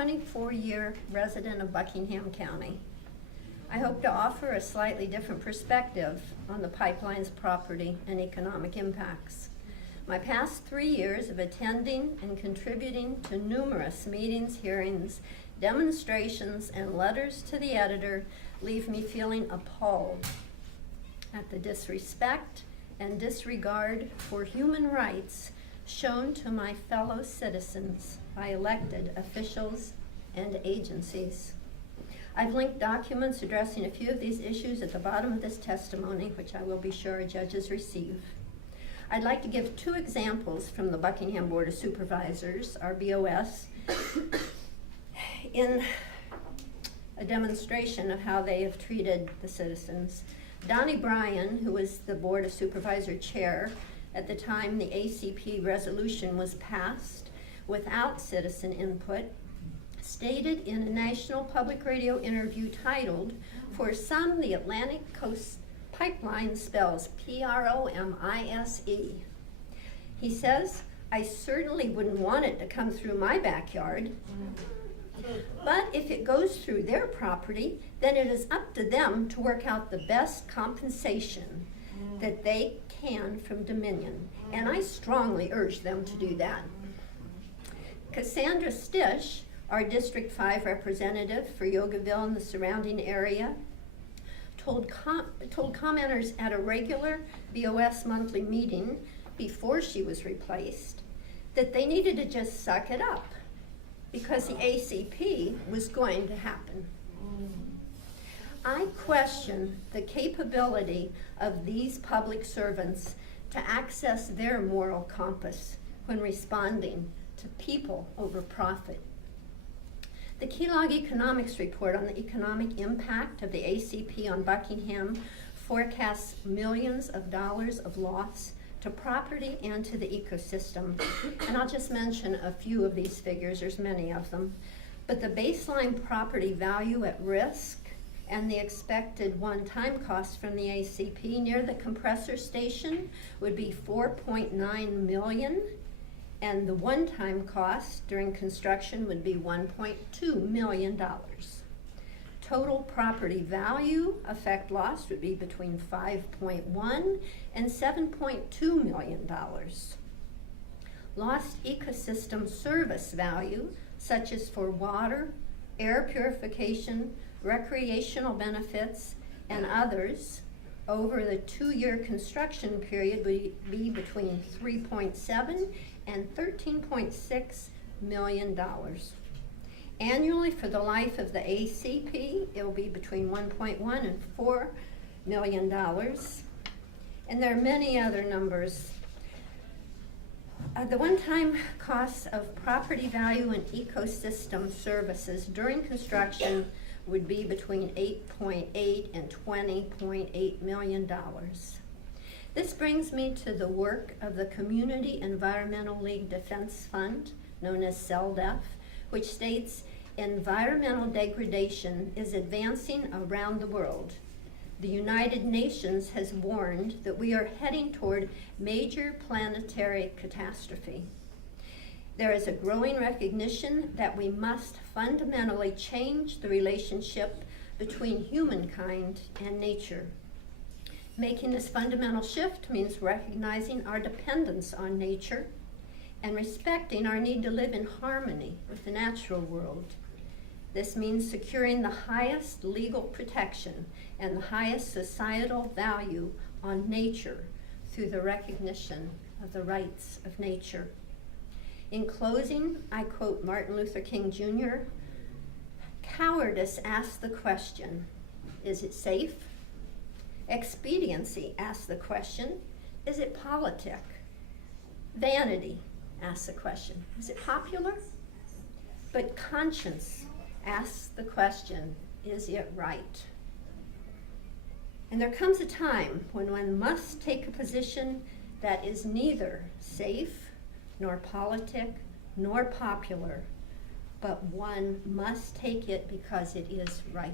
24-year resident of Buckingham County. I hope to offer a slightly different perspective on the pipeline's property and economic impacts. My past 3 years of attending and contributing to numerous meetings, hearings, demonstrations, and letters to the editor leave me feeling appalled at the disrespect and disregard for human rights shown to my fellow citizens by elected officials and agencies. I've linked documents addressing a few of these issues at the bottom of this testimony, which I will be sure judges receive. I'd like to give 2 examples from the Buckingham Board of Supervisors, our BOS, in a demonstration of how they have treated the citizens. Donnie Bryan, who was the Board of Supervisor chair at the time the ACP resolution was passed without citizen input, stated in a national public radio interview titled, "For some, the Atlantic Coast Pipeline spells Promise." He says, "I certainly wouldn't want it to come through my backyard. But if it goes through their property, then it is up to them to work out the best compensation that they can from Dominion, and I strongly urge them to do that." Cassandra Stish, our District 5 representative for Yogaville and the surrounding area, told commenters at a regular BOS monthly meeting before she was replaced that they needed to just suck it up because the ACP was going to happen. I question the capability of these public servants to access their moral compass when responding to people over profit. The Keylog Economics Report on the economic impact of the ACP on Buckingham forecasts millions of dollars of loss to property and to the ecosystem. And I'll just mention a few of these figures, there's many of them. But the baseline property value at risk and the expected one-time cost from the ACP near the compressor station would be $4.9 million, and the one-time cost during construction would be $1.2 million. Total property value effect loss would be between $5.1 and $7.2 million. Lost ecosystem service value, such as for water, air purification, recreational benefits, and others, over the 2-year construction period would be between $3.7 and $13.6 million. Annually for the life of the ACP, it will be between $1.1 and $4 million. And there are many other numbers. The one-time costs of property value and ecosystem services during construction would be between $8.8 and $20.8 million. This brings me to the work of the Community Environmental League Defense Fund, known as CELDEF, which states environmental degradation is advancing around the world. The United Nations has warned that we are heading toward major planetary catastrophe. There is a growing recognition that we must fundamentally change the relationship between humankind and nature. Making this fundamental shift means recognizing our dependence on nature and respecting our need to live in harmony with the natural world. This means securing the highest legal protection and the highest societal value on nature through the recognition of the rights of nature. In closing, I quote Martin Luther King Jr., "Cowardice asks the question, is it safe? Expediency asks the question, is it politic? Vanity asks the question, is it popular? But conscience asks the question, is it right?" And there comes a time when one must take a position that is neither safe, nor politic, nor popular, but one must take it because it is right.